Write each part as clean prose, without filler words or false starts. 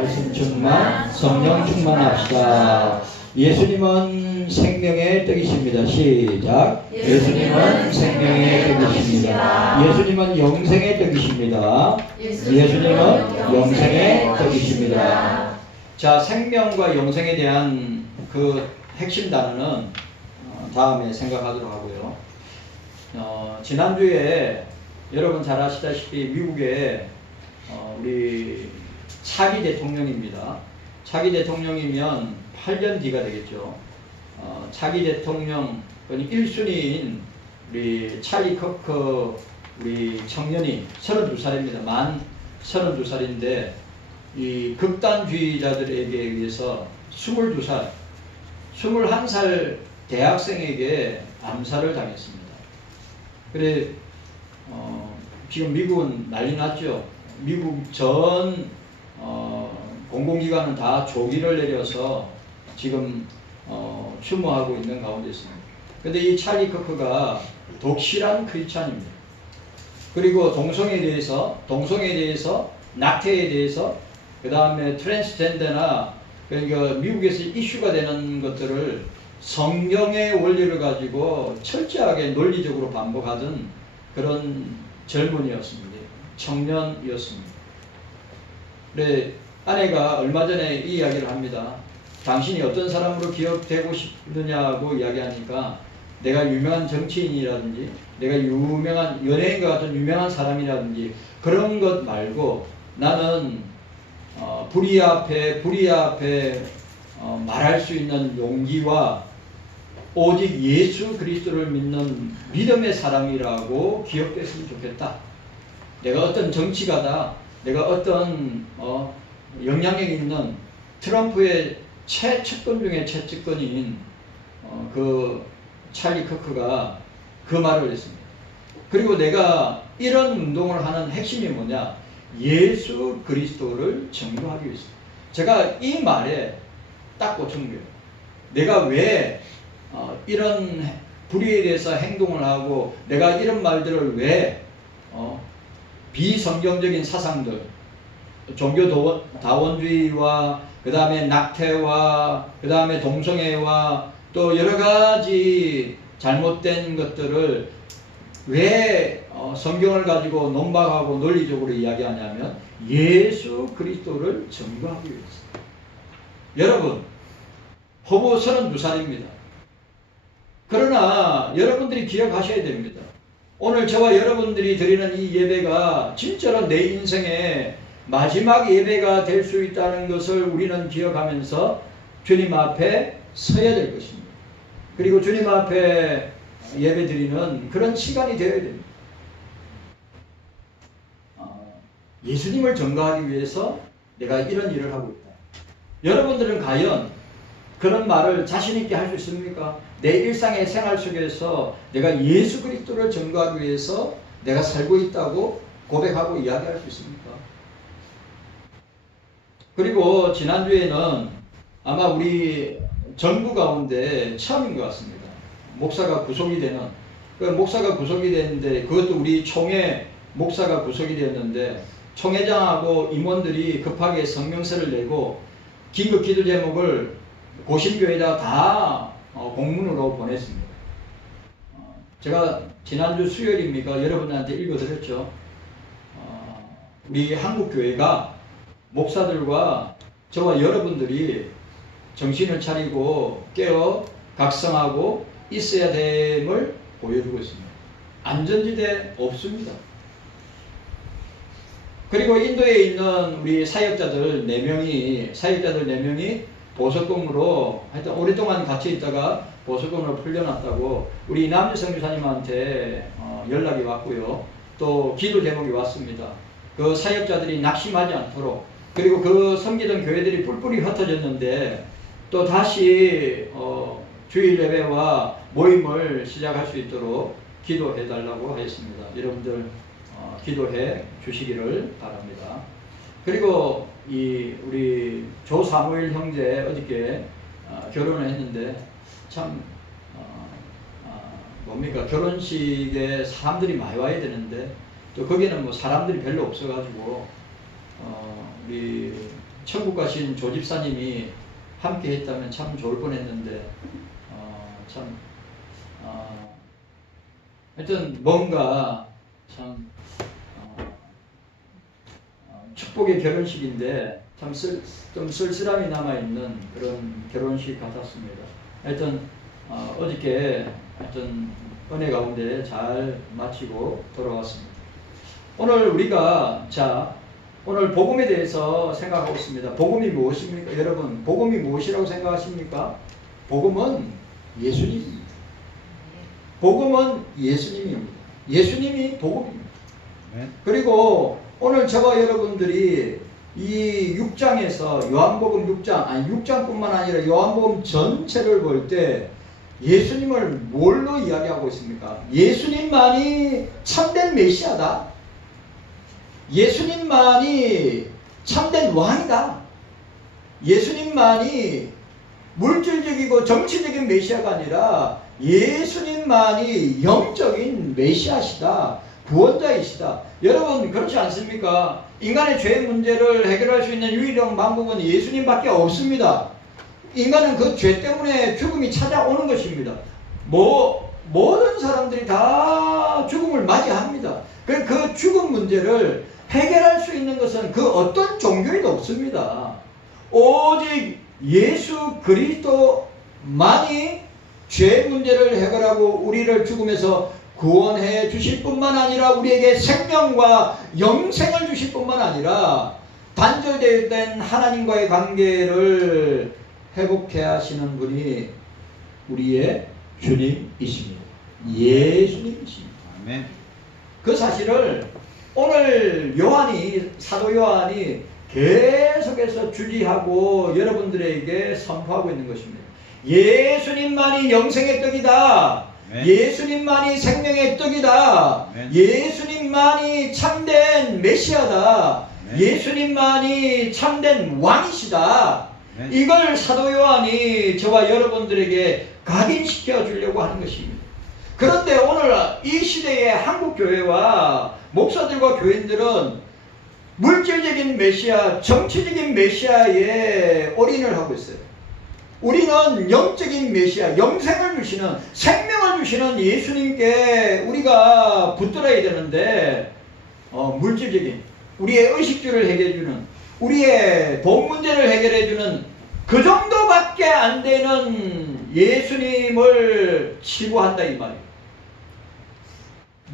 말씀 충만, 성령 충만합시다. 예수님은 생명의 떡이십니다. 시작. 예수님은 생명의 떡이십니다. 예수님은 영생의 떡이십니다. 예수님은 영생의 떡이십니다. 자, 생명과 영생에 대한 그 핵심 단어는 다음에 생각하도록 하고요. 지난주에 여러분 잘 아시다시피 미국에 우리 차기 대통령입니다. 차기 대통령이면 8년 뒤가 되겠죠. 차기 대통령 1순위인 우리 찰리 커크 우리 청년이 32살입니다. 만 32살인데 이 극단주의자들에게 의해서 21살 대학생에게 암살을 당했습니다. 그래 지금 미국은 난리 났죠. 미국 전 공공기관은 다 조기를 내려서 지금 추모하고 있는 가운데 있습니다. 근데 이 찰리 커크가 독실한 크리스찬입니다. 그리고 동성애에 대해서 낙태에 대해서 그 다음에 트랜스젠더나 그러니까 미국에서 이슈가 되는 것들을 성경의 원리를 가지고 철저하게 논리적으로 반복하던 그런 젊은이였습니다. 청년이었습니다. 그래, 아내가 얼마 전에 이 이야기를 합니다. 당신이 어떤 사람으로 기억되고 싶느냐고 이야기하니까 내가 유명한 정치인이라든지 내가 유명한 연예인과 같은 유명한 사람이라든지 그런 것 말고 나는 불의 앞에 말할 수 있는 용기와 오직 예수 그리스도를 믿는 믿음의 사람이라고 기억됐으면 좋겠다. 내가 어떤 정치가다, 내가 어떤 영향력 있는 트럼프의 최측근 중에 최측근인 그 찰리 커크가 그 말을 했습니다. 그리고 내가 이런 운동을 하는 핵심이 뭐냐? 예수 그리스도를 증거하기 위해서. 제가 이 말에 딱 꽂힌 거예요. 내가 왜 이런 불의에 대해서 행동을 하고 내가 이런 말들을 왜 비성경적인 사상들, 종교 다원주의와 그 다음에 낙태와 그 다음에 동성애와 또 여러 가지 잘못된 것들을 왜 성경을 가지고 논박하고 논리적으로 이야기하냐면 예수 그리스도를 증거하기 위해서. 여러분, 허보 32살입니다. 그러나 여러분들이 기억하셔야 됩니다. 오늘 저와 여러분들이 드리는 이 예배가 진짜로 내 인생의 마지막 예배가 될 수 있다는 것을 우리는 기억하면서 주님 앞에 서야 될 것입니다. 그리고 주님 앞에 예배 드리는 그런 시간이 되어야 됩니다. 예수님을 증거하기 위해서 내가 이런 일을 하고 있다. 여러분들은 과연 그런 말을 자신 있게 할 수 있습니까? 내 일상의 생활 속에서 내가 예수 그리스도를 증거하기 위해서 내가 살고 있다고 고백하고 이야기할 수 있습니까? 그리고 지난주에는 아마 우리 정부 가운데 처음인 것 같습니다. 목사가 구속이 되는, 목사가 구속이 됐는데 그것도 우리 총회 목사가 구속이 되었는데 총회장하고 임원들이 급하게 성명서를 내고 긴급 기도 제목을 고신교에다 다 공문으로 보냈습니다. 제가 지난주 수요일입니까? 여러분한테 읽어드렸죠. 우리 한국교회가 목사들과 저와 여러분들이 정신을 차리고 깨어 각성하고 있어야 됨을 보여주고 있습니다. 안전지대 없습니다. 그리고 인도에 있는 우리 사역자들 4명이 보석금으로 하여튼 오랫동안 같이 있다가 보석금으로 풀려났다고 우리 이남주 선교사님한테 연락이 왔고요. 또 기도 제목이 왔습니다. 그 사역자들이 낙심하지 않도록, 그리고 그 섬기던 교회들이 뿔뿔이 흩어졌는데 또 다시 주일 예배와 모임을 시작할 수 있도록 기도해 달라고 하였습니다. 여러분들 기도해 주시기를 바랍니다. 그리고 우리 조사무엘 형제 어저께 결혼을 했는데 참 뭡니까, 결혼식에 사람들이 많이 와야 되는데 또 거기는 뭐 사람들이 별로 없어가지고 우리 천국 가신 조 집사님이 함께 했다면 참 좋을 뻔했는데 참 하여튼 뭔가 참 축복의 결혼식인데 참 좀 쓸쓸함이 남아있는 그런 결혼식 같았습니다. 하여튼 어저께 하여튼 은혜 가운데 잘 마치고 돌아왔습니다. 오늘 우리가 오늘 복음에 대해서 생각하고 있습니다. 복음이 무엇입니까? 여러분, 복음이 무엇이라고 생각하십니까? 복음은 예수님입니다. 복음은 예수님입니다. 예수님이 복음입니다. 그리고 오늘 저와 여러분들이 이 6장에서 요한복음 6장뿐만 아니라 요한복음 전체를 볼 때 예수님을 뭘로 이야기하고 있습니까? 예수님만이 참된 메시아다. 예수님만이 참된 왕이다. 예수님만이 물질적이고 정치적인 메시아가 아니라 예수님만이 영적인 메시아시다. 구원자이시다. 여러분 그렇지 않습니까? 인간의 죄 문제를 해결할 수 있는 유일한 방법은 예수님밖에 없습니다. 인간은 그 죄 때문에 죽음이 찾아오는 것입니다. 모든 사람들이 다 죽음을 맞이합니다. 그 죽음 문제를 해결할 수 있는 것은 그 어떤 종교에도 없습니다. 오직 예수 그리스도만이 죄 문제를 해결하고 우리를 죽음에서 구원해 주실 뿐만 아니라 우리에게 생명과 영생을 주실 뿐만 아니라 단절된 하나님과의 관계를 회복해 하시는 분이 우리의 주님이십니다. 예수님이십니다. 아멘. 그 사실을 오늘 사도 요한이 계속해서 주지하고 여러분들에게 선포하고 있는 것입니다. 예수님만이 영생의 떡이다. 아멘. 예수님만이 생명의 떡이다. 아멘. 예수님만이 참된 메시아다. 아멘. 예수님만이 참된 왕이시다. 아멘. 이걸 사도 요한이 저와 여러분들에게 각인시켜 주려고 하는 것입니다. 그런데 오늘 이 시대의 한국교회와 목사들과 교인들은 물질적인 메시아, 정치적인 메시아에 올인을 하고 있어요. 우리는 영적인 메시아, 영생을 주시는, 생명을 주시는 예수님께 우리가 붙들어야 되는데 물질적인, 우리의 의식주를 해결해주는, 우리의 돈 문제를 해결해주는 그 정도밖에 안 되는 예수님을 치부한다 이 말이에요.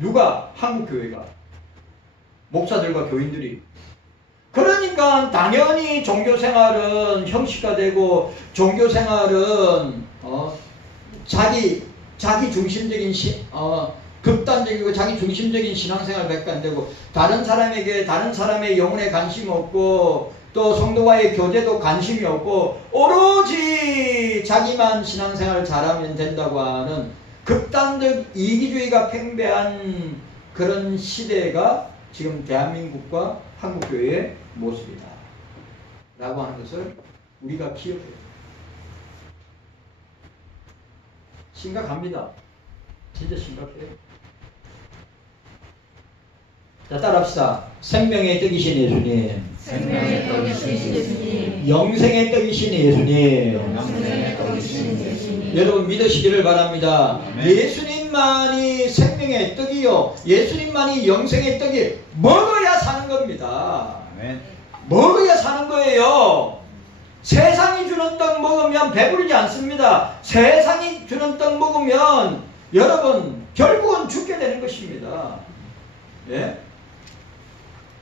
누가? 한국교회가, 목사들과 교인들이. 그러니까 당연히 종교생활은 형식화되고 종교생활은 자기 중심적인 극단적이고 자기 중심적인 신앙생활밖에 안 되고 다른 사람의 영혼에 관심 없고 또 성도와의 교제도 관심이 없고 오로지 자기만 신앙생활 잘하면 된다고 하는 극단적 이기주의가 팽배한 그런 시대가 지금 대한민국과 한국교회의 모습이다 라고 하는 것을 우리가 기억해야 돼요. 심각합니다. 진짜 심각해요. 자, 따라합시다. 생명의 떡이신 예수님, 생명의 떡이신 예수님, 영생의 떡이신 예수님, 영생의 떡이신 예수님. 여러분 믿으시기를 바랍니다. 아멘. 예수님만이 생명의 떡이요, 예수님만이 영생의 떡이 먹어야 사는 겁니다. 아멘. 먹어야 사는 거예요. 세상이 주는 떡 먹으면 배부르지 않습니다. 세상이 주는 떡 먹으면 여러분 결국은 죽게 되는 것입니다. 예?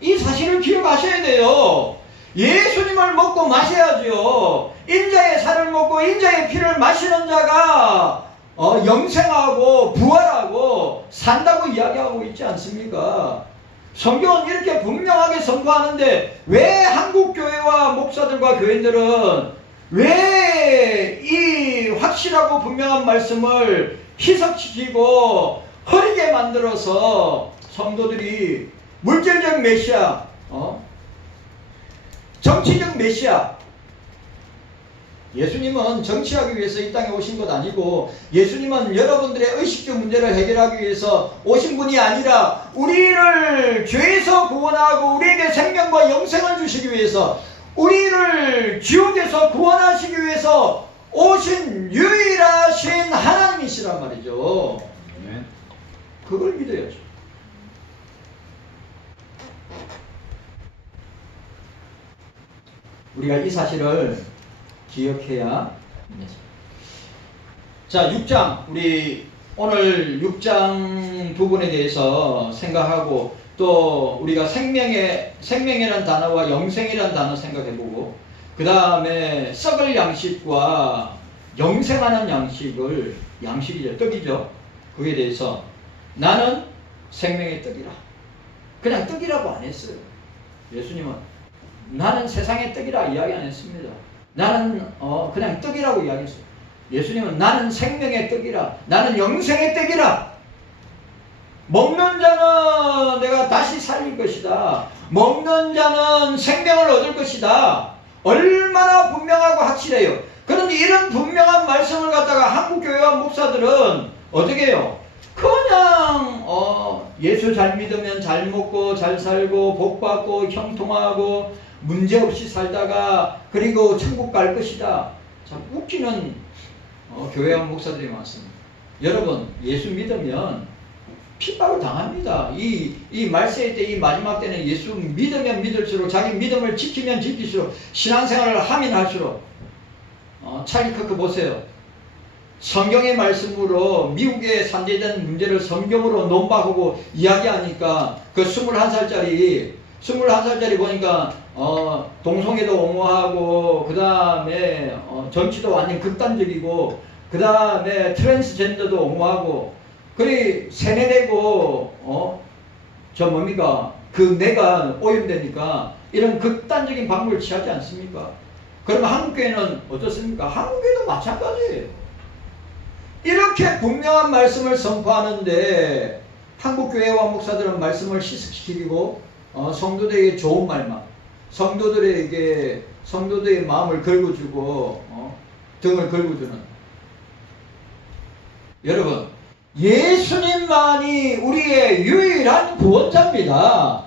이 사실을 기억하셔야 돼요. 예수님을 먹고 마셔야죠. 인자의 살을 먹고 인자의 피를 마시는 자가 영생하고 부활하고 산다고 이야기하고 있지 않습니까? 성경은 이렇게 분명하게 선포하는데 왜 한국교회와 목사들과 교인들은 왜 이 확실하고 분명한 말씀을 희석시키고 흐리게 만들어서 성도들이 물질적 메시아, 정치적 메시아, 예수님은 정치하기 위해서 이 땅에 오신 것 아니고 예수님은 여러분들의 의식주 문제를 해결하기 위해서 오신 분이 아니라 우리를 죄에서 구원하고 우리에게 생명과 영생을 주시기 위해서 우리를 지옥에서 구원하시기 위해서 오신 유일하신 하나님이시란 말이죠. 그걸 믿어야죠. 우리가 이 사실을 기억해야 됩니다. 자, 6장, 우리 오늘 6장 부분에 대해서 생각하고 또 우리가 생명이라는 단어와 영생이라는 단어 생각해보고 그 다음에 썩을 양식과 영생하는 양식이죠. 떡이죠. 그에 대해서 나는 생명의 떡이라. 그냥 떡이라고 안 했어요. 예수님은 나는 세상의 떡이라 이야기 안 했습니다. 나는 그냥 떡이라고 이야기했어요. 예수님은 나는 생명의 떡이라. 나는 영생의 떡이라. 먹는 자는 내가 다시 살릴 것이다. 먹는 자는 생명을 얻을 것이다. 얼마나 분명하고 확실해요. 그런데 이런 분명한 말씀을 갖다가 한국교회와 목사들은 어떻게 해요? 그냥 예수 잘 믿으면 잘 먹고 잘 살고 복 받고 형통하고 문제없이 살다가 그리고 천국 갈 것이다. 참 웃기는 교회와 목사들이 많습니다. 여러분, 예수 믿으면 핍박을 당합니다. 이 말세의 때, 이 마지막 때는 예수 믿으면 믿을수록, 자기 믿음을 지키면 지킬수록, 신앙생활을 하면 할수록, 찰리 커크 보세요. 성경의 말씀으로 미국에 산재된 문제를 성경으로 논박하고 이야기하니까 그 21살짜리 보니까 동성애도 옹호하고 그 다음에 정치도 완전 극단적이고 그 다음에 트랜스젠더도 옹호하고 그리 세뇌되고 그 내가 오염되니까 이런 극단적인 방법을 취하지 않습니까? 그러면 한국교회는 어떻습니까? 한국교회도 마찬가지예요. 이렇게 분명한 말씀을 선포하는데 한국교회와 목사들은 말씀을 희석시키고 성도들에게 좋은 말만, 성도들의 마음을 걸고주고 등을 걸고주는. 여러분, 예수님만이 우리의 유일한 구원자입니다.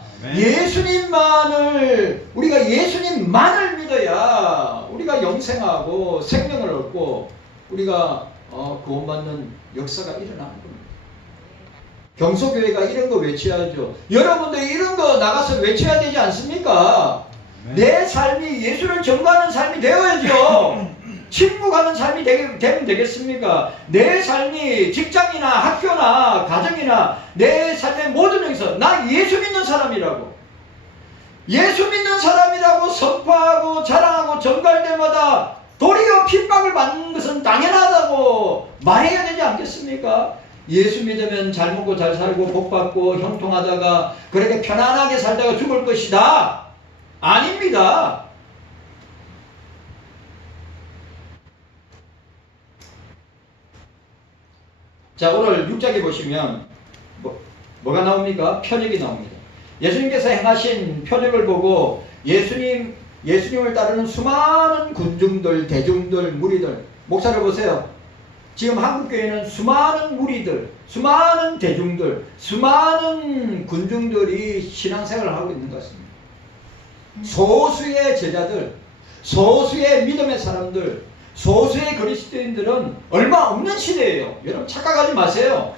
우리가 예수님만을 믿어야 우리가 영생하고 생명을 얻고 우리가 구원받는 역사가 일어나는 겁니다. 경소교회가 이런 거 외쳐야죠. 여러분들 이런 거 나가서 외쳐야 되지 않습니까? 내 삶이 예수를 전가하는 삶이 되어야죠. 침묵하는 삶이 되면 되겠습니까? 내 삶이 직장이나 학교나 가정이나 내 삶의 모든 영에서 나 예수 믿는 사람이라고, 예수 믿는 사람이라고 선포하고 자랑하고 전가할 때마다 도리어 핍박을 받는 것은 당연하다고 말해야 되지 않겠습니까? 예수 믿으면 잘 먹고 잘 살고 복 받고 형통하다가 그렇게 편안하게 살다가 죽을 것이다. 아닙니다. 자, 오늘 6장에 보시면 뭐가 나옵니까? 표적이 나옵니다. 예수님께서 행하신 표적을 보고 예수님을 따르는 수많은 군중들, 대중들, 무리들, 목사를 보세요. 지금 한국교회는 수많은 무리들, 수많은 대중들, 수많은 군중들이 신앙생활을 하고 있는 것 같습니다. 소수의 제자들, 소수의 믿음의 사람들, 소수의 그리스도인들은 얼마 없는 시대예요. 여러분 착각하지 마세요.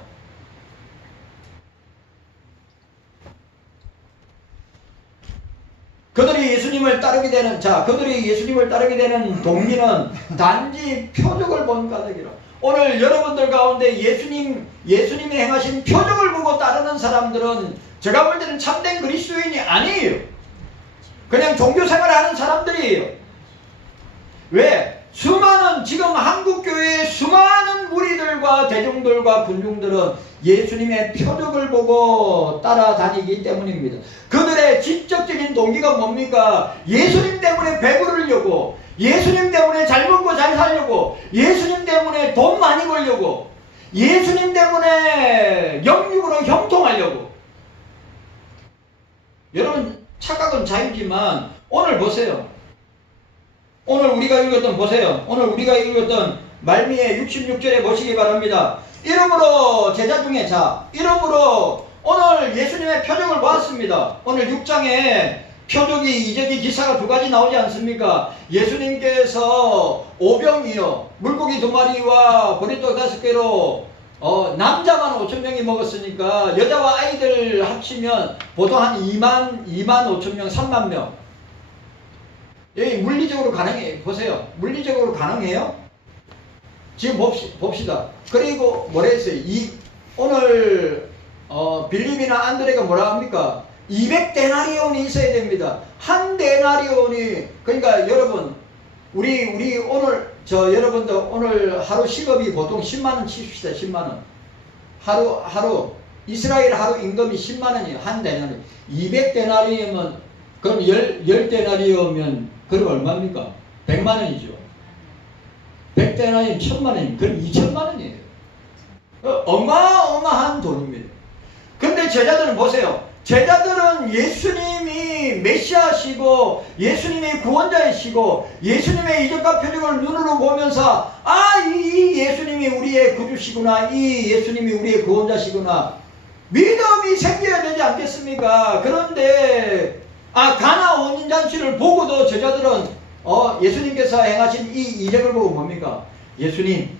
그들이 예수님을 따르게 되는 동기는 단지 표적을 본 까닭이라. 오늘 여러분들 가운데 예수님이 행하신 표적을 보고 따르는 사람들은 제가 볼 때는 참된 그리스도인이 아니에요. 그냥 종교생활을 하는 사람들이에요. 왜? 지금 한국교회의 수많은 무리들과 대중들과 군중들은 예수님의 표적을 보고 따라다니기 때문입니다. 그들의 직접적인 동기가 뭡니까? 예수님 때문에 배부르려고, 예수님 때문에 잘 먹고 잘 살려고, 예수님 때문에 돈 많이 벌려고, 예수님 때문에 영육으로 형통하려고. 여러분 착각은 자유지만 오늘 보세요. 오늘 우리가 읽었던 말미에 66절에 보시기 바랍니다. 이러므로 제자 중에 이러므로 오늘 예수님의 표적을 보았습니다. 오늘 6장에 표적이, 이적이, 기사가 두 가지 나오지 않습니까? 예수님께서 오병이요, 물고기 2마리와 보리떡 5개로 남자만 5,000명이 먹었으니까 여자와 아이들 합치면 보통 한 2만 5천 명, 3만 명. 여기 물리적으로 가능해요. 보세요. 물리적으로 가능해요? 지금 봅시다. 그리고 뭐라 했어요? 오늘 빌립이나 안드레가 뭐라 합니까? 200데나리온이 있어야 됩니다. 한 데나리온이, 그러니까 여러분, 우리 오늘 여러분들 오늘 하루 식업이 보통 10만원 칩시다. 10만원. 하루 이스라엘 하루 임금이 10만원이에요. 한 데나리. 200데나리오면 그럼 10데나리오면 그럼 얼마입니까? 100만원이죠. 100데나리오면 1000만원이면 그럼 2000만원이에요. 어마어마한 돈입니다. 근데 제자들은 보세요. 제자들은 예수님이 메시아시고 예수님이 구원자이시고 예수님의 이적과 표적을 눈으로 보면서 이 예수님이 우리의 구주시구나, 이 예수님이 우리의 구원자시구나, 믿음이 생겨야 되지 않겠습니까? 그런데 가나 혼인잔치를 보고도 제자들은 예수님께서 행하신 이 이적을 보고 뭡니까? 예수님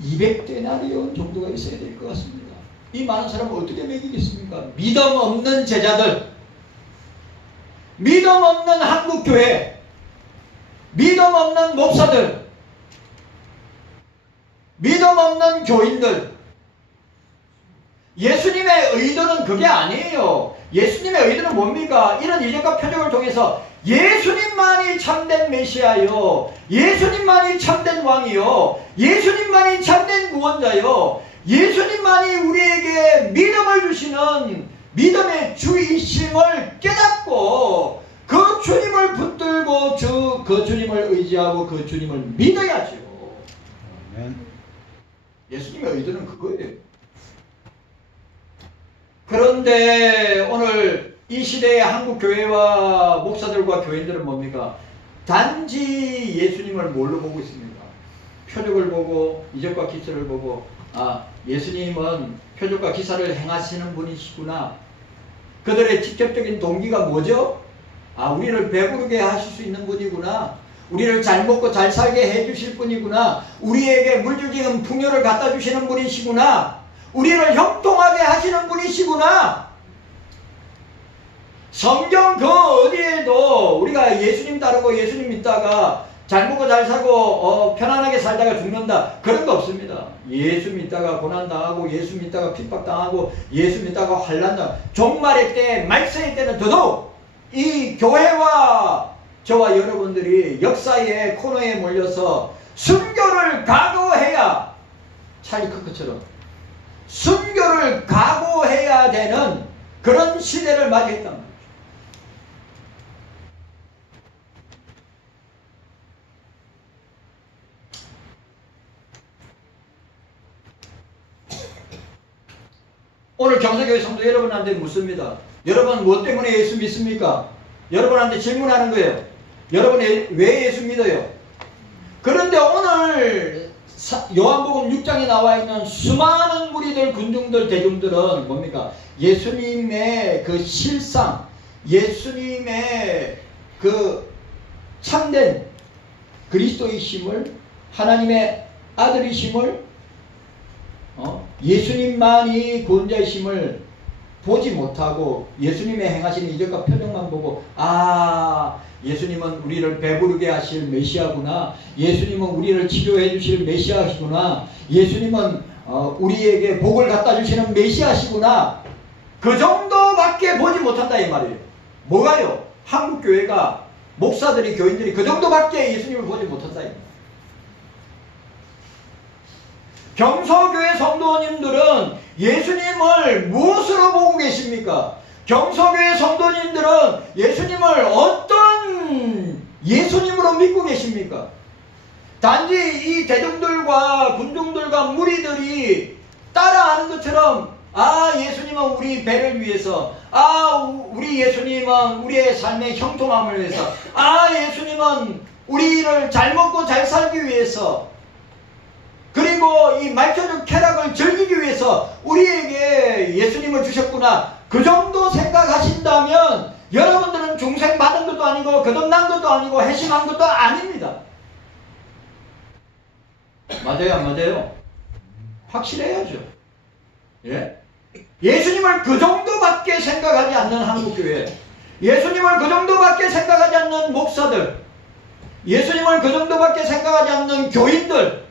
200데나리온 정도가 있어야 될 것 같습니다. 이 많은 사람을 어떻게 먹이겠습니까? 믿음 없는 제자들, 믿음 없는 한국교회, 믿음 없는 목사들, 믿음 없는 교인들. 예수님의 의도는 그게 아니에요. 예수님의 의도는 뭡니까? 이런 이적과 표적을 통해서 예수님만이 참된 메시아요, 예수님만이 참된 왕이요, 예수님만이 참된 구원자요, 예수님만이 우리에게 믿음을 주시는 믿음의 주이심을 깨닫고 그 주님을 붙들고 그 주님을 의지하고 그 주님을 믿어야죠. 예수님의 의도는 그거예요. 그런데 오늘 이 시대의 한국 교회와 목사들과 교인들은 뭡니까? 단지 예수님을 뭘로 보고 있습니까? 표적을 보고 이적과 기사를 보고 예수님은 표적과 기사를 행하시는 분이시구나. 그들의 직접적인 동기가 뭐죠? 우리를 배부르게 하실 수 있는 분이구나. 우리를 잘 먹고 잘 살게 해주실 분이구나. 우리에게 물질적인 풍요를 갖다 주시는 분이시구나. 우리를 형통하게 하시는 분이시구나. 성경 그 어디에도 우리가 예수님 따르고 예수님 믿다가 잘 먹고 잘 살고 편안하게 살다가 죽는다, 그런 거 없습니다. 예수 믿다가 고난당하고 예수 믿다가 핍박당하고 예수 믿다가 환난당, 종말의 때, 말세의 때는 더더욱 이 교회와 저와 여러분들이 역사의 코너에 몰려서 순교를 각오해야, 찰리 크크처럼 순교를 각오해야 되는 그런 시대를 맞이했단 말이에요. 오늘 경서교회 성도 여러분한테 묻습니다. 여러분 무엇 때문에 예수 믿습니까? 여러분한테 질문하는 거예요. 여러분이 왜 예수 믿어요? 그런데 오늘 요한복음 6장에 나와 있는 수많은 무리들, 군중들, 대중들은 뭡니까? 예수님의 그 실상, 예수님의 그 참된 그리스도이심을, 하나님의 아들이심을, 예수님만이 구원자이심을 보지 못하고 예수님의 행하시는 이적과 표적만 보고 예수님은 우리를 배부르게 하실 메시아구나, 예수님은 우리를 치료해 주실 메시아시구나, 예수님은 우리에게 복을 갖다 주시는 메시아시구나, 그 정도밖에 보지 못한다 이 말이에요. 뭐가요? 한국교회가, 목사들이, 교인들이 그 정도밖에 예수님을 보지 못한다 이 말이에요. 경서교회 성도님들은 예수님을 무엇으로 보고 계십니까? 경서교회 성도님들은 예수님을 어떤 예수님으로 믿고 계십니까? 단지 이 대중들과 군중들과 무리들이 따라하는 것처럼 예수님은 우리 배를 위해서, 우리 예수님은 우리의 삶의 형통함을 위해서, 예수님은 우리를 잘 먹고 잘 살기 위해서, 그리고 이 말초적 쾌락을 즐기기 위해서 우리에게 예수님을 주셨구나, 그 정도 생각하신다면 여러분들은 중생 받은 것도 아니고 거듭난 것도 아니고 회심한 것도 아닙니다. 맞아요, 안 맞아요? 확실해야죠. 예? 예수님을 그 정도밖에 생각하지 않는 한국교회, 예수님을 그 정도밖에 생각하지 않는 목사들, 예수님을 그 정도밖에 생각하지 않는 교인들,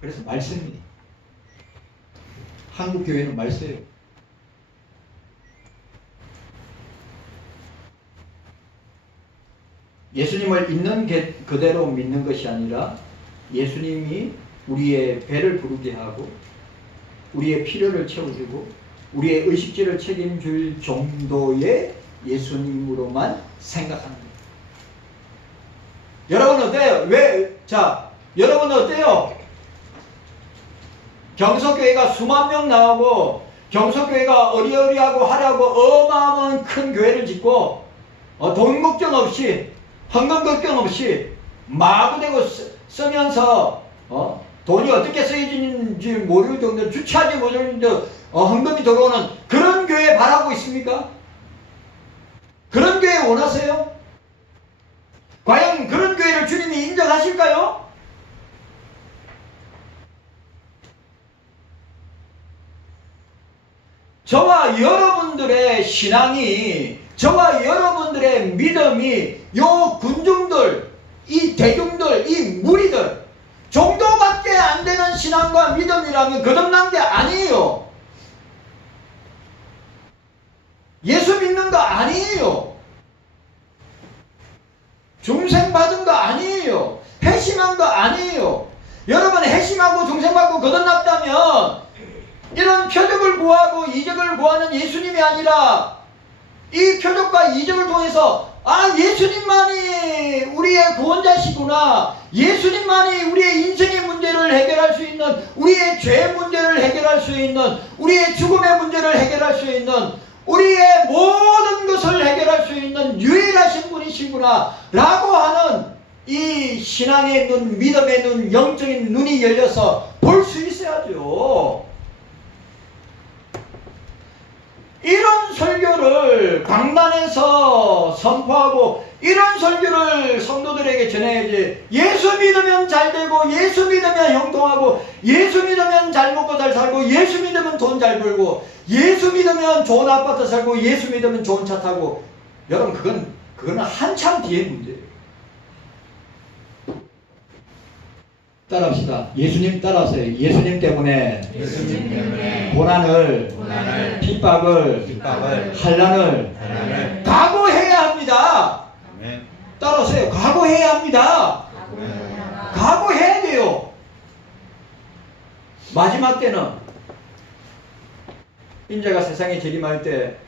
그래서 말씀입니다. 한국교회는 말씀이에요. 예수님을 있는 그대로 믿는 것이 아니라 예수님이 우리의 배를 부르게 하고 우리의 필요를 채워주고 우리의 의식주를 책임질 정도의 예수님으로만 생각합니다. 여러분 어때요? 여러분 어때요? 경석교회가 수만 명 나오고 경석교회가 어리어리하고 화려하고 어마어마한 큰 교회를 짓고 돈 걱정 없이 헌금 걱정 없이 마구대고 쓰면서 돈이 어떻게 쓰여지는지 모를 정도로 주체하지 못할 정도로 헌금이 들어오는 그런 교회 바라고 있습니까? 그런 교회 원하세요? 과연 그런 교회를 주님이 인정하실까요? 저와 여러분들의 신앙이, 저와 여러분들의 믿음이 요 군중들, 이 대중들, 이 무리들 정도밖에 안 되는 신앙과 믿음이라면 거듭난 게 아니에요. 예수 믿는 거 아니에요. 중생 받은 거 아니에요. 회심한 거 아니에요. 여러분 회심하고 중생받고 거듭났다면 이런 표적을 구하고 이적을 구하는 예수님이 아니라 이 표적과 이적을 통해서 예수님만이 우리의 구원자시구나, 예수님만이 우리의 인생의 문제를 해결할 수 있는, 우리의 죄 문제를 해결할 수 있는, 우리의 죽음의 문제를 해결할 수 있는, 우리의 모든 것을 해결할 수 있는 유일하신 분이시구나 라고 하는 이 신앙의 눈, 믿음의 눈, 영적인 눈이 열려서 볼 수 있어야죠. 이런 설교를 강단에서 선포하고 이런 설교를 성도들에게 전해야지. 예수 믿으면 잘 되고 예수 믿으면 형통하고 예수 믿으면 잘 먹고 잘 살고 예수 믿으면 돈 잘 벌고 예수 믿으면 좋은 아파트 살고 예수 믿으면 좋은 차 타고. 여러분 그거는 한참 뒤의 문제예요. 따라합시다. 예수님 따라하세요. 예수님 때문에 고난을 핍박을 환난을 각오해야 합니다. 따라하세요. 각오해야 합니다. 각오해야 돼요. 마지막 때는 인자가 세상에 재림할 때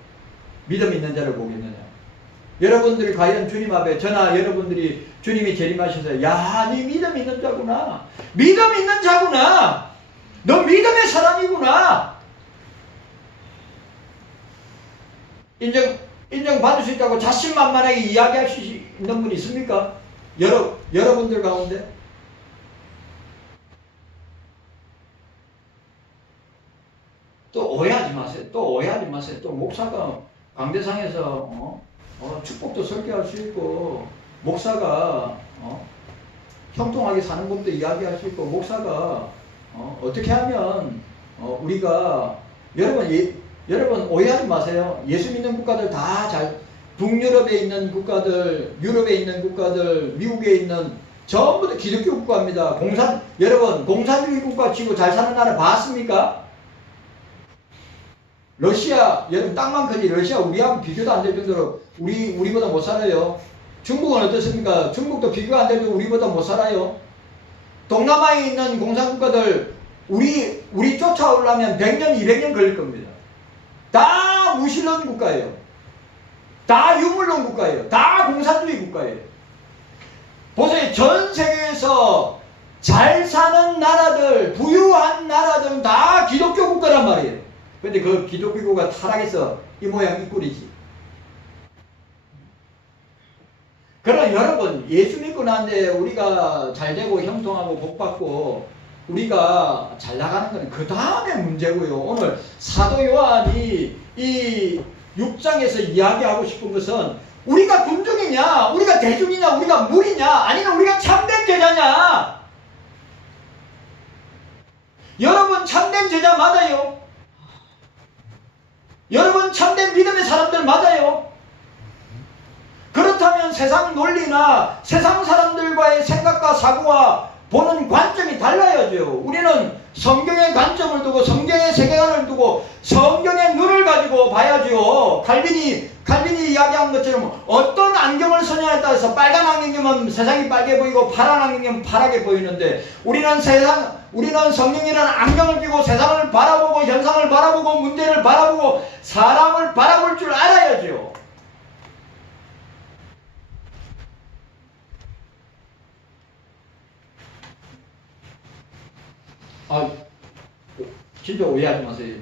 믿음 있는 자를 보겠느냐. 여러분들이 과연 주님 앞에, 저나 여러분들이 주님이 재림하셔서 야, 네 믿음 있는 자구나, 믿음 있는 자구나, 너 믿음의 사람이구나, 인정받을 수 있다고 자신만만하게 이야기할 수 있는 분이 있습니까? 여러분들 가운데? 또 오해하지 마세요. 또 목사가 강대상에서 축복도 설교할 수 있고, 목사가 형통하게 사는 법도 이야기할 수 있고, 목사가 어떻게 하면 우리가 여러분 오해하지 마세요. 예수 믿는 국가들 다 북유럽에 있는 국가들, 유럽에 있는 국가들, 미국에 있는 전부 다 기독교 국가입니다. 여러분 공산주의 국가 치고 잘 사는 나라 봤습니까? 러시아, 여러분 땅만 크지 러시아 우리하고 비교도 안 될 정도로 우리보다 못 살아요. 중국은 어떻습니까? 중국도 비교가 안 될 정도로 우리보다 못 살아요. 동남아에 있는 공산국가들 우리 쫓아오려면 100년, 200년 걸릴 겁니다. 다 무신론 국가예요. 다 유물론 국가예요. 다 공산주의 국가예요. 보세요. 전 세계에서 잘 사는 나라들, 부유한 나라들은 다 기독교 국가란 말이에요. 근데 그 기독교가 타락해서 이 모양 이 꼴이지. 그러나 여러분, 예수 믿고 난데 우리가 잘 되고 형통하고 복받고 우리가 잘 나가는 건 그 다음에 문제고요. 오늘 사도 요한이 이 6장에서 이야기하고 싶은 것은 우리가 군중이냐, 우리가 대중이냐, 우리가 무리냐, 아니면 우리가 참된 제자냐. 여러분 참된 제자 맞아요? 여러분 참된 믿음의 사람들 맞아요? 그렇다면 세상 논리나 세상 사람들과의 생각과 사고와 보는 관점이 달라야죠. 우리는 성경의 관점을 두고 성경의 세계관을 두고 성경의 눈을 가지고 봐야죠. 칼빈이 이야기한 것처럼 어떤 안경을 쓰냐에 따라서 빨간 안경이면 세상이 빨개 보이고 파란 안경이면 파랗게 보이는데 우리는 성경이라는 안경을 끼고 세상을 바라보고 현상을 바라보고 문제를 바라보고 사람을 바라볼 줄 알아야죠. 진짜 오해하지 마세요.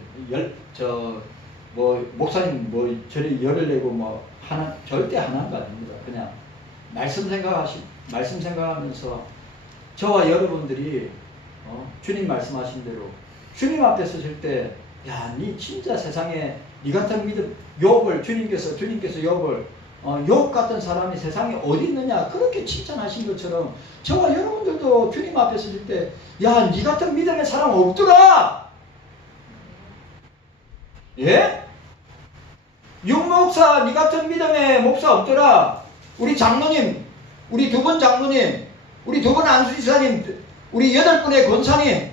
목사님 저리 열을 내고 절대 하나인 거 아닙니다. 그냥 말씀 생각하면서 저와 여러분들이 주님 말씀하신 대로 주님 앞에 서실 때, 야, 니 진짜 세상에 니 같은 믿음, 주님께서 욥을 욥 같은 사람이 세상에 어디 있느냐 그렇게 칭찬하신 것처럼 저와 여러분들도 주님 앞에 서실 때, 야, 니 같은 믿음의 사람 없더라. 예? 육목사, 니 같은 믿음의 목사 없더라. 우리 장로님, 우리 두 분 장로님, 우리 두 분 안수지사님, 우리 8분의 권사님,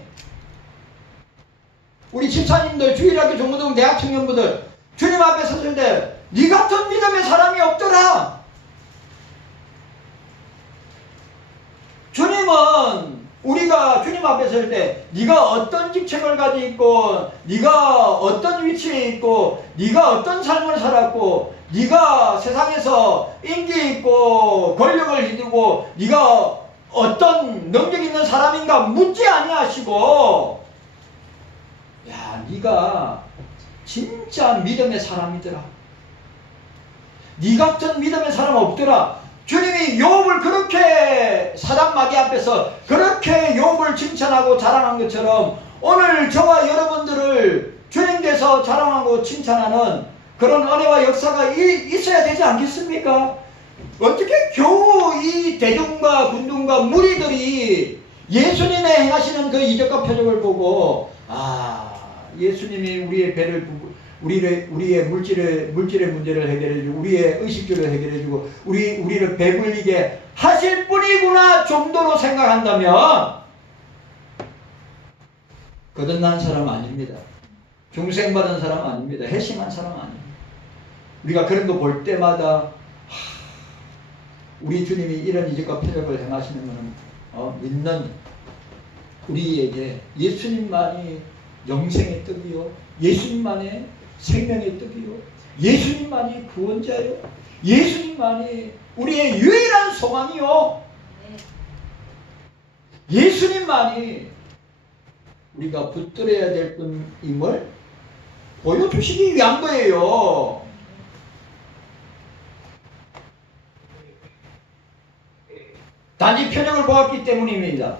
우리 집사님들, 주일학교 종로동 대학 청년부들, 주님 앞에 섰을 때 니 같은 믿음의 사람이 없더라. 주님은 우리가 주님 앞에 설 때 네가 어떤 직책을 가지고 있고 네가 어떤 위치에 있고 네가 어떤 삶을 살았고 네가 세상에서 인기 있고 권력을 이루고 네가 어떤 능력 있는 사람인가 묻지 아니하시고, 야, 네가 진짜 믿음의 사람이더라. 네 같은 믿음의 사람 없더라. 주님이 욥을 그렇게 사단 마귀 앞에서 그렇게 욥을 칭찬하고 자랑한 것처럼 오늘 저와 여러분들을 주님께서 자랑하고 칭찬하는 그런 은혜와 역사가 있어야 되지 않겠습니까? 어떻게 겨우 이 대중과 군중과 무리들이 예수님의 행하시는 그 이적과 표적을 보고, 예수님이 우리의 배를 우리의 물질의 문제를 해결해주고 우리의 의식주를 해결해주고 우리를 배불리게 하실 분이구나 정도로 생각한다면 거듭난 사람 아닙니다. 중생받은 사람 아닙니다. 회심한 사람 아닙니다. 우리가 그런 거 볼 때마다 우리 주님이 이런 이적과 표적을 행하시는 것은 믿는 우리에게 예수님만이 영생의 떡이요, 예수님만의 생명의 떡이요, 예수님만이 구원자요, 예수님만이 우리의 유일한 소망이요, 예수님만이 우리가 붙들어야 될 분임을 보여주시기 위한 거예요. 단지 표적을 보았기 때문입니다.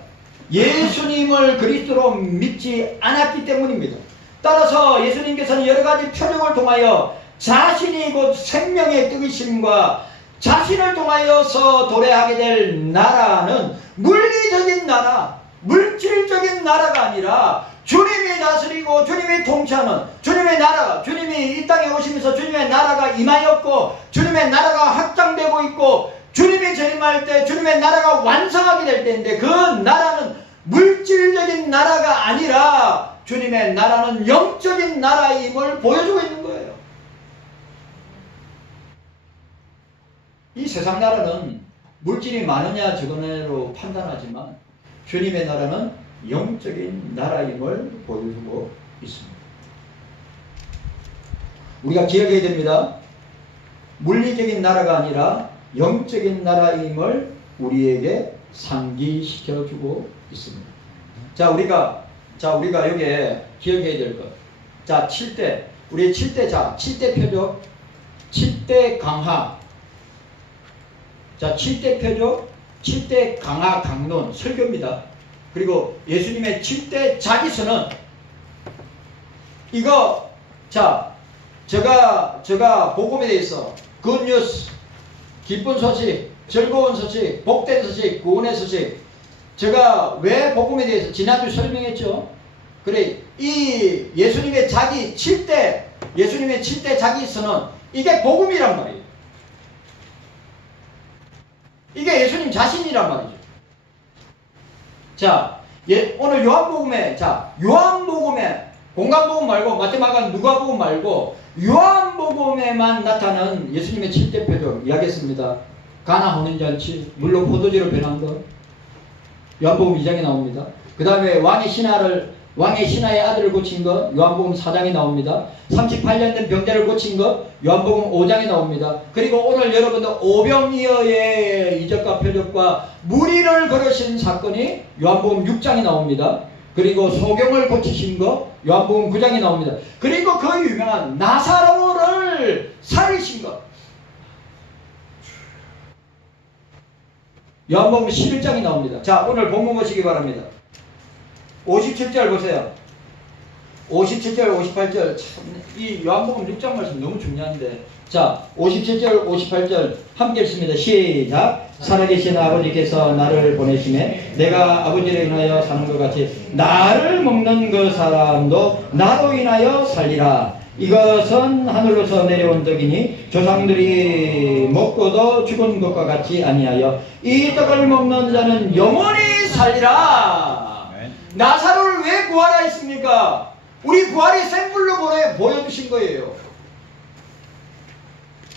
예수님을 그리스도로 믿지 않았기 때문입니다. 따라서 예수님께서는 여러가지 표적을 통하여 자신이 곧 생명의 뜻이심과 자신을 통하여서 도래하게 될 나라는 물리적인 나라, 물질적인 나라가 아니라 주님이 다스리고 주님이 통치하는 주님의 나라, 주님이 이 땅에 오시면서 주님의 나라가 임하였고 주님의 나라가 확장되고 있고 주님이 재림할 때 주님의 나라가 완성하게 될 때인데, 그 나라는 물질적인 나라가 아니라 주님의 나라는 영적인 나라임을 보여주고 있는 거예요. 이 세상 나라는 물질이 많으냐 적으냐로 판단하지만 주님의 나라는 영적인 나라임을 보여주고 있습니다. 우리가 기억해야 됩니다. 물리적인 나라가 아니라 영적인 나라임을 우리에게 상기시켜주고 있습니다. 자, 우리가 여기에 기억해야 될 것. 자, 7대. 우리 7대 표적. 7대 강화. 자, 7대 표적, 7대 강화 강론 설교입니다. 그리고 예수님의 7대 자기서는 이거 제가 복음에 대해서 굿뉴스, 기쁜 소식, 즐거운 소식, 복된 소식, 구원의 소식, 제가 왜 복음에 대해서 지난주 설명했죠. 그래, 이 예수님의 7대 자기서는 이게 복음이란 말이에요. 이게 예수님 자신이란 말이죠. 자, 오늘 요한복음에, 공간복음 말고, 마태마가 누가복음 말고, 요한복음에만 나타나는 예수님의 7대 표적 이야기했습니다. 가나 혼인잔치, 물로 포도주로 변한 것, 요한복음 2장에 나옵니다. 그 다음에 왕의 신하의 아들을 고친 것, 요한복음 4장에 나옵니다. 38년 된 병자를 고친 것, 요한복음 5장에 나옵니다. 그리고 오늘 여러분들 오병이어의 이적과 표적과 무리를 걸으신 사건이 요한복음 6장에 나옵니다. 그리고 소경을 고치신 것, 요한복음 9장에 나옵니다. 그리고 그 유명한 나사로를 살리신 것, 요한복음 11장이 나옵니다. 자, 오늘 본문 보시기 바랍니다. 57절 보세요. 57절, 58절. 참, 이 요한복음 6장 말씀 너무 중요한데. 자, 57절, 58절 함께 읽습니다. 시작. 살아계신 아버지께서 나를 보내심에 내가 아버지를 인하여 사는 것 같이 나를 먹는 그 사람도 나로 인하여 살리라. 이것은 하늘로서 내려온 떡이니 조상들이 먹고도 죽은 것과 같이 아니하여 이 떡을 먹는 자는 영원히 살리라. 나사로를 왜 구하라 했습니까? 우리 부활의 샘플로 보여주신 거예요.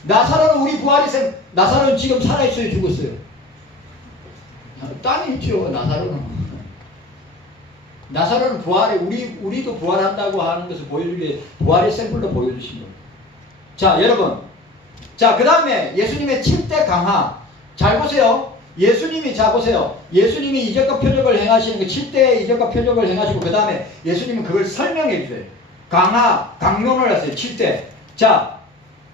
나사로는 우리 부활의 나사로는 지금 살아있어요, 죽었어요? 땅에 있죠, 나사로는 부활에, 우리도 부활한다고 하는 것을 보여주기에 부활의 샘플로 보여주신 거예요. 자, 여러분. 자, 그 다음에 예수님의 7대 강화. 잘 보세요. 예수님이 이적과 표적을 행하시는 그 7대 이적과 표적을 행하시고, 그 다음에 예수님은 그걸 설명해 주세요. 강론을 하세요. 7대. 자,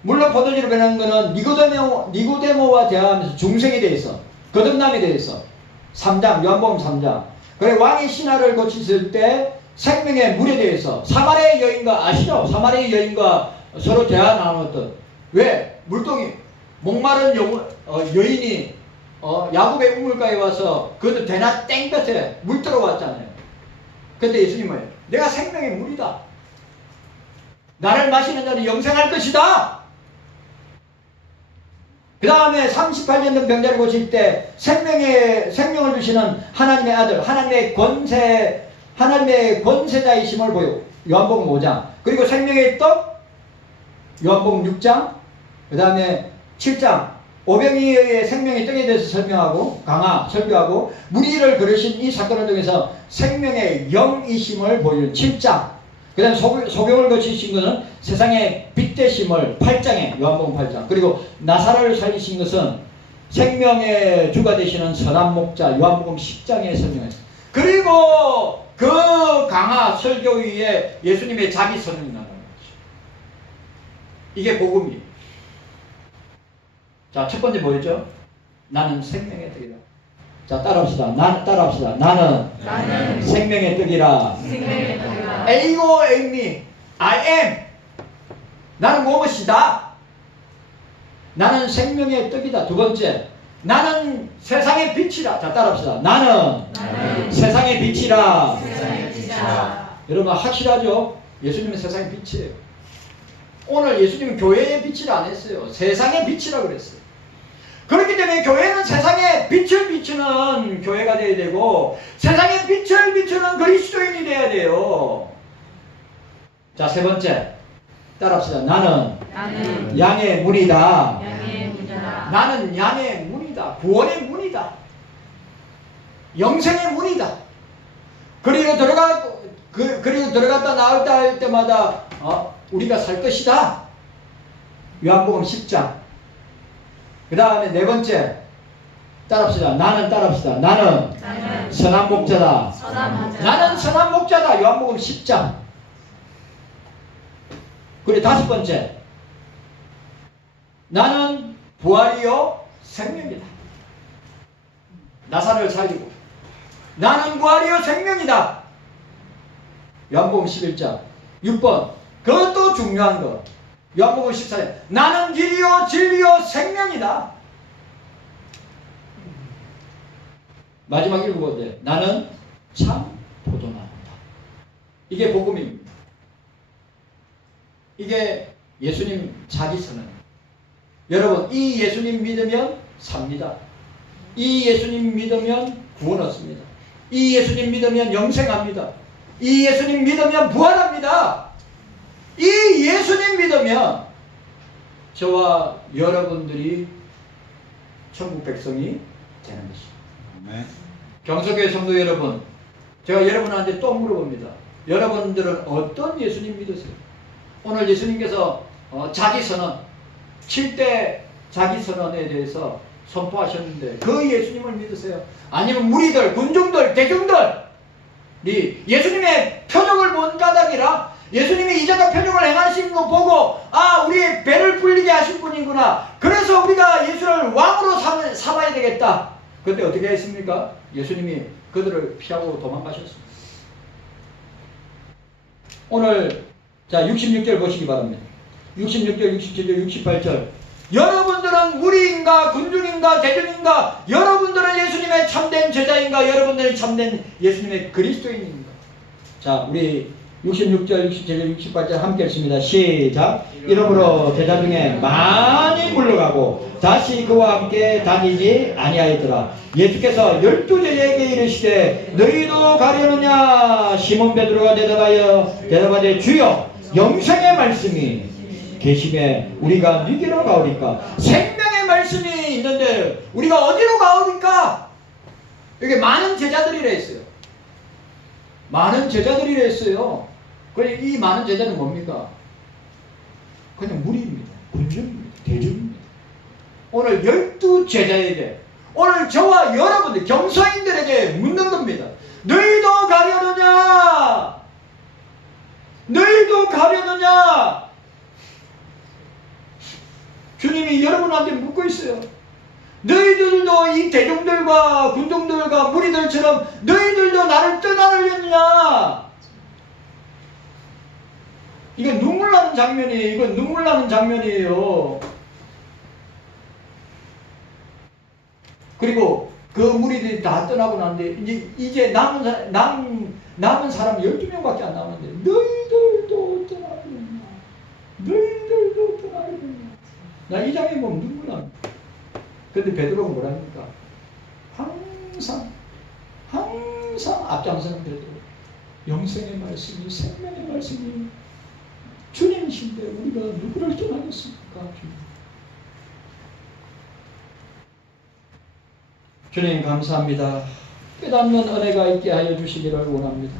물론 포도주로 변한 거는 니고데모와 대화하면서 중생에 대해서, 거듭남에 대해서, 3장, 요한복음 3장. 그래, 왕의 신하를 고쳤을 때 생명의 물에 대해서, 사마리아 여인과 아시죠? 사마리아 여인과 서로 대화 나눴던. 왜? 물동이, 목마른 여인이 야곱의 우물가에 와서 그것도 대낮 땡볕에 물 들어왔잖아요. 그때 예수님은 내가 생명의 물이다. 나를 마시는 자는 영생할 것이다. 그 다음에 38년 된 병자를 고칠 때 생명을 주시는 하나님의 아들, 하나님의 권세자이심을 보여. 요한복음 5장. 그리고 생명의 떡, 요한복음 6장. 그 다음에 7장. 오병이어의 생명의 떡에 대해서 설교하고 무리를 걸으신 이 사건을 통해서 생명의 영이심을 보이는 7장. 그 다음에 소경을 거치신 것은 세상의 빛 되심을 8장에, 요한복음 8장. 그리고 나사로를 살리신 것은 생명의 주가 되시는 선한 목자, 요한복음 10장에 설명했습니다. 그리고 그 강화 설교 위에 예수님의 자기 선언이 나오는 거죠. 이게 복음이에요. 자, 첫 번째 뭐였죠? 나는 생명의 떡이다. 자, 따라합시다. 나는 생명의 떡이라. 에이고 에이미, I am. 나는 무엇이다? 나는 생명의 떡이다. 두 번째, 나는 세상의 빛이라. 자, 따라합시다. 나는 세상의 빛이라. 여러분 확실하죠? 예수님은 세상의 빛이에요. 오늘 예수님은 교회의 빛이라 안 했어요. 세상의 빛이라 그랬어요. 그렇기 때문에 교회는 세상에 빛을 비추는 교회가 되어야 되고, 세상에 빛을 비추는 그리스도인이 되어야 돼요. 자, 세 번째. 따라합시다. 나는 양의 문이다. 나는 양의 문이다. 구원의 문이다. 영생의 문이다. 그리고 들어갔다 나올 할 때마다 우리가 살 것이다. 요한복음 10장. 그 다음에 네 번째. 따라합시다. 나는 선한 목자다. 나는 선한 목자다. 요한복음 10장. 그리고 다섯 번째. 나는 부활이요 생명이다. 나사로를 살리고 나는 부활이요 생명이다. 요한복음 11장 6번. 그것도 중요한 거. 요한복음 14장 나는 길이요 진리요 생명이다. 마지막 읽어보세요. 나는 참 포도나무다. 이게 복음입니다. 이게 예수님 자기 선언. 여러분 이 예수님 믿으면 삽니다. 이 예수님 믿으면 구원 얻습니다. 이 예수님 믿으면 영생합니다. 이 예수님 믿으면 부활합니다. 이 예수님 믿으면 저와 여러분들이 천국 백성이 되는 것입니다. 아멘. 경서교회 성도 여러분, 제가 여러분한테 또 물어봅니다. 여러분들은 어떤 예수님 믿으세요? 오늘 예수님께서 자기 선언, 7대 자기 선언에 대해서 선포하셨는데 그 예수님을 믿으세요? 아니면 무리들, 군중들, 대중들이 예수님의 표적을 본 까닭이라 예수님이 이전과 표적을 행하신 거 보고 아 우리 배를 불리게 하신 분이구나. 그래서 우리가 예수를 왕으로 삼아야 되겠다. 그때 어떻게 했습니까? 예수님이 그들을 피하고 도망가셨습니다. 오늘 자 66절 보시기 바랍니다. 66절, 67절, 68절 여러분들은 무리인가 군중인가 대중인가 여러분들은 예수님의 참된 제자인가 여러분들은 참된 예수님의 그리스도인인가. 자 우리 66절, 67절, 68절 함께 읽습니다. 시작. 이러므로 제자 중에 많이 물러가고 다시 그와 함께 다니지 아니하였더라. 예수께서 12제자에게 이르시되 너희도 가려느냐. 시몬 베드로가 대답하되 주여 영생의 말씀이 계심에 우리가 누구로 가오리까. 생명의 말씀이 있는데 우리가 어디로 가오리까. 여기 많은 제자들이라 했어요. 많은 제자들이라 했어요. 이 많은 제자는 뭡니까? 그냥 무리입니다. 군중입니다. 대중입니다. 오늘 12제자에게 오늘 저와 여러분들 경서인들에게 묻는 겁니다. 너희도 가려느냐? 너희도 가려느냐? 주님이 여러분한테 묻고 있어요. 너희들도 이 대중들과 군중들과 무리들처럼 너희들도 나를 떠나려느냐? 이거 눈물 나는 장면이에요. 이거 눈물 나는 장면이에요. 그리고 그 무리들이 다 떠나고 나는데 이제 남은 사람 12명밖에 안 남았는데 너희들도 떠나려느냐? 너희들도 떠나려느냐? 나 이 장면 보면 눈물 납니다. 근데 베드로가 뭐랍니까? 항상 앞장서는 베드로. 영생의 말씀이 생명의 말씀이 주님이신데 우리가 누구를 떠나겠습니까? 주님 감사합니다. 깨닫는 은혜가 있게 하여 주시기를 원합니다.